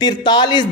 43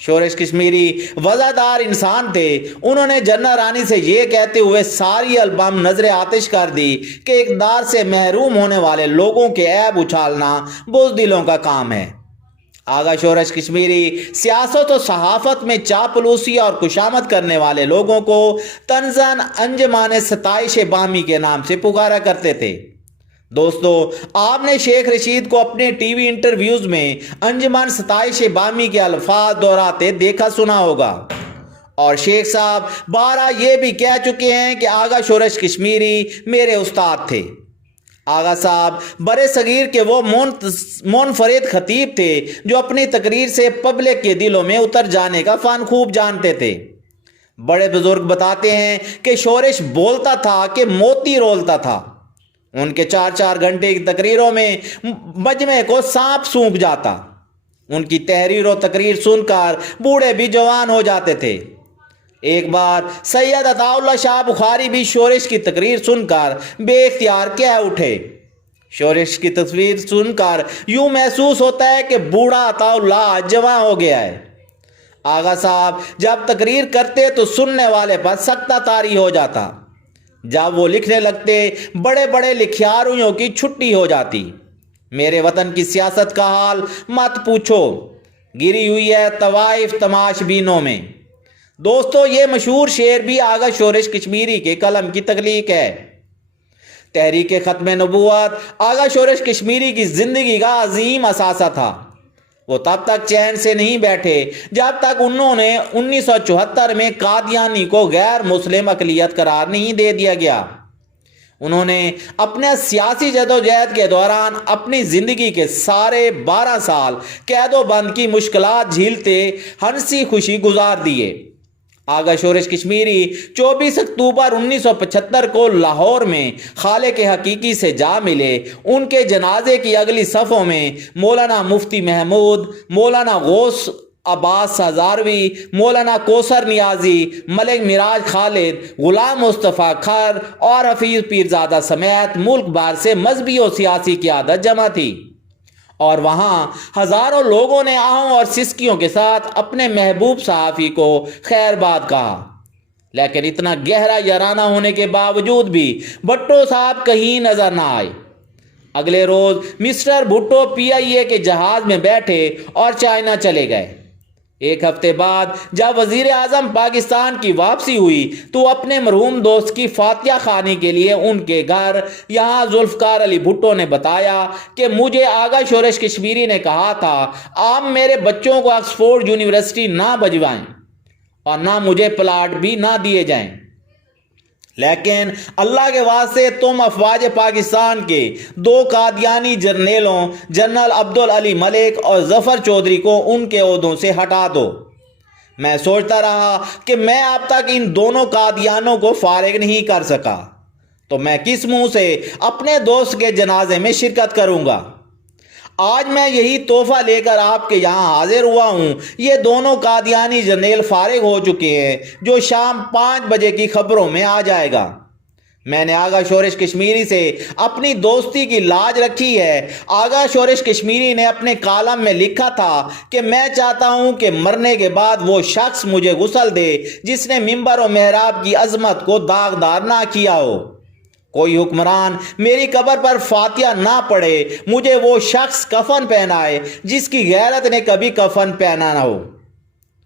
شورش کشمیری وزادار انسان تھے. انہوں نے جنرل رانی سے یہ کہتے ہوئے ساری البم نظر آتش کر دی کہ اقتدار سے محروم ہونے والے لوگوں کے عیب اچھالنا بزدلوں کا کام ہے. آغا شورش کشمیری سیاست و صحافت میں چاپلوسی اور خوشامد کرنے والے لوگوں کو طنزاً انجمن ستائش بامی کے نام سے پکارا کرتے تھے. دوستو، آپ نے شیخ رشید کو اپنے ٹی وی انٹرویوز میں انجمن ستائش بامی کے الفاظ دہراتے دیکھا سنا ہوگا، اور شیخ صاحب بارہ یہ بھی کہہ چکے ہیں کہ آغا شورش کشمیری میرے استاد تھے. آغا صاحب برے صغیر کے وہ منفرد خطیب تھے جو اپنی تقریر سے پبلک کے دلوں میں اتر جانے کا فن خوب جانتے تھے. بڑے بزرگ بتاتے ہیں کہ شورش بولتا تھا کہ موتی رولتا تھا. ان کے 4 گھنٹے کی تقریروں میں مجمع کو سانپ سونپ جاتا. ان کی تحریر و تقریر سن کر بوڑھے بھی جوان ہو جاتے تھے. ایک بار سید عطا اللہ شاہ بخاری بھی شورش کی تقریر سن کر بے اختیار کہہ اٹھے. شورش کی تصویر سن کر یوں محسوس ہوتا ہے کہ بوڑھا عطا اللہ جوان ہو گیا ہے. آغا صاحب جب تقریر کرتے تو سننے والے پر سکتہ طاری ہو جاتا. جب وہ لکھنے لگتے بڑے بڑے لکھیارویوں کی چھٹی ہو جاتی. میرے وطن کی سیاست کا حال مت پوچھو، گری ہوئی ہے طوائف تماش بینوں میں. دوستو، یہ مشہور شعر بھی آغا شورش کشمیری کے قلم کی تخلیق ہے. تحریک ختم نبوت آغا شورش کشمیری کی زندگی کا عظیم اثاثہ تھا. وہ تب تک چین سے نہیں بیٹھے جب تک انہوں نے 1974 میں قادیانی کو غیر مسلم اقلیت قرار نہیں دے دیا گیا. انہوں نے اپنے سیاسی جدوجہد کے دوران اپنی زندگی کے سارے 12 سال قید و بند کی مشکلات جھیلتے ہنسی خوشی گزار دیے. آغا شورش کشمیری 24 اکتوبر 1975 کو لاہور میں خالق حقیقی سے جا ملے. ان کے جنازے کی اگلی صفوں میں مولانا مفتی محمود، مولانا غوث عباس ہزاروی، مولانا کوثر نیازی، ملک معراج خالد، غلام مصطفیٰ کھر اور حفیظ پیرزادہ سمیت ملک بھر سے مذہبی و سیاسی قیادت جمع تھی، اور وہاں ہزاروں لوگوں نے آہوں اور سسکیوں کے ساتھ اپنے محبوب صحافی کو خیر باد کہا. لیکن اتنا گہرا یارانہ ہونے کے باوجود بھی بھٹو صاحب کہیں نظر نہ آئے. اگلے روز مسٹر بھٹو PIA کے جہاز میں بیٹھے اور چائنا چلے گئے. ایک ہفتے بعد جب وزیر اعظم پاکستان کی واپسی ہوئی تو اپنے مرحوم دوست کی فاتحہ خوانی کے لیے ان کے گھر یہاں ذوالفقار علی بھٹو نے بتایا کہ مجھے آغا شورش کشمیری نے کہا تھا آپ میرے بچوں کو آکسفورڈ یونیورسٹی نہ بھجوائیں اور نہ مجھے پلاٹ بھی نہ دیے جائیں، لیکن اللہ کے واسطے تم افواج پاکستان کے 2 قادیانی جرنیلوں جنرل عبدالعلی ملک اور ظفر چودھری کو ان کے عہدوں سے ہٹا دو. میں سوچتا رہا کہ میں اب تک ان دونوں قادیانوں کو فارغ نہیں کر سکا، تو میں کس منہ سے اپنے دوست کے جنازے میں شرکت کروں گا. آج میں یہی تحفہ لے کر آپ کے یہاں حاضر ہوا ہوں. یہ دونوں قادیانی جرنیل فارغ ہو چکے ہیں، جو شام 5 بجے کی خبروں میں آ جائے گا. میں نے آغا شورش کشمیری سے اپنی دوستی کی لاج رکھی ہے. آغا شورش کشمیری نے اپنے کالم میں لکھا تھا کہ میں چاہتا ہوں کہ مرنے کے بعد وہ شخص مجھے غسل دے جس نے ممبر و محراب کی عظمت کو داغدار نہ کیا ہو. کوئی حکمران میری قبر پر فاتحہ نہ پڑھے، مجھے وہ شخص کفن پہنائے جس کی غیرت نے کبھی کفن پہنا نہ ہو.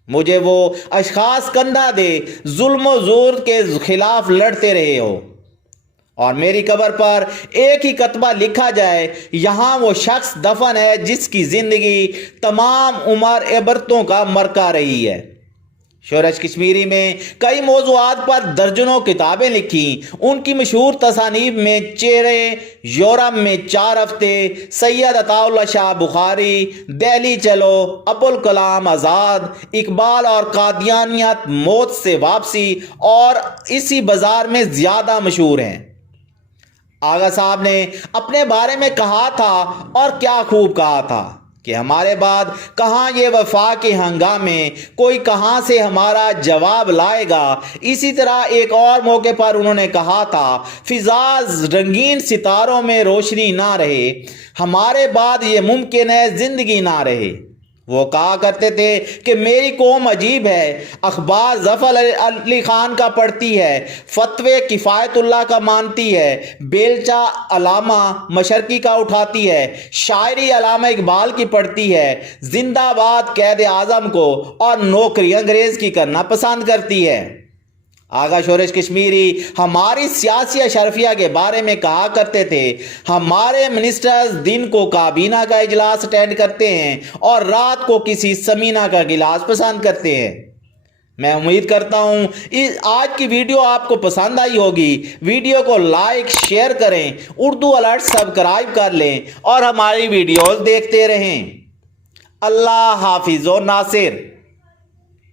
مجھے وہ اشخاص کندھا دے ظلم و زور کے خلاف لڑتے رہے ہو، اور میری قبر پر ایک ہی کتبہ لکھا جائے یہاں وہ شخص دفن ہے جس کی زندگی تمام عمر عبرتوں کا مرکہ رہی ہے. شورش کشمیری میں کئی موضوعات پر درجنوں کتابیں لکھیں. ان کی مشہور تصانیف میں چہرے، یورپ میں 4 ہفتے، سید عطا اللہ شاہ بخاری، دہلی چلو، ابوالکلام آزاد، اقبال اور قادیانیت، موت سے واپسی اور اسی بازار میں زیادہ مشہور ہیں. آغا صاحب نے اپنے بارے میں کہا تھا، اور کیا خوب کہا تھا، کہ ہمارے بعد کہاں یہ وفا کے ہنگامے، کوئی کہاں سے ہمارا جواب لائے گا. اسی طرح ایک اور موقع پر انہوں نے کہا تھا فضا رنگین ستاروں میں روشنی نہ رہے، ہمارے بعد یہ ممکن ہے زندگی نہ رہے. وہ کہا کرتے تھے کہ میری قوم عجیب ہے، اخبار ظفر علی خان کا پڑھتی ہے، فتوے کفایت اللہ کا مانتی ہے، بیلچہ علامہ مشرقی کا اٹھاتی ہے، شاعری علامہ اقبال کی پڑھتی ہے، زندہ باد قائد اعظم کو، اور نوکری انگریز کی کرنا پسند کرتی ہے۔ آغا شورش کشمیری ہماری سیاسی اشرفیہ کے بارے میں کہا کرتے تھے، ہمارے منسٹرز دن کو کابینہ کا اجلاس اٹینڈ کرتے ہیں اور رات کو کسی سمینہ کا گلاس پسند کرتے ہیں۔ میں امید کرتا ہوں آج کی ویڈیو آپ کو پسند آئی ہوگی۔ ویڈیو کو لائک شیئر کریں، اردو الرٹ سبسکرائب کر لیں اور ہماری ویڈیوز دیکھتے رہیں۔ اللہ حافظ و ناصر۔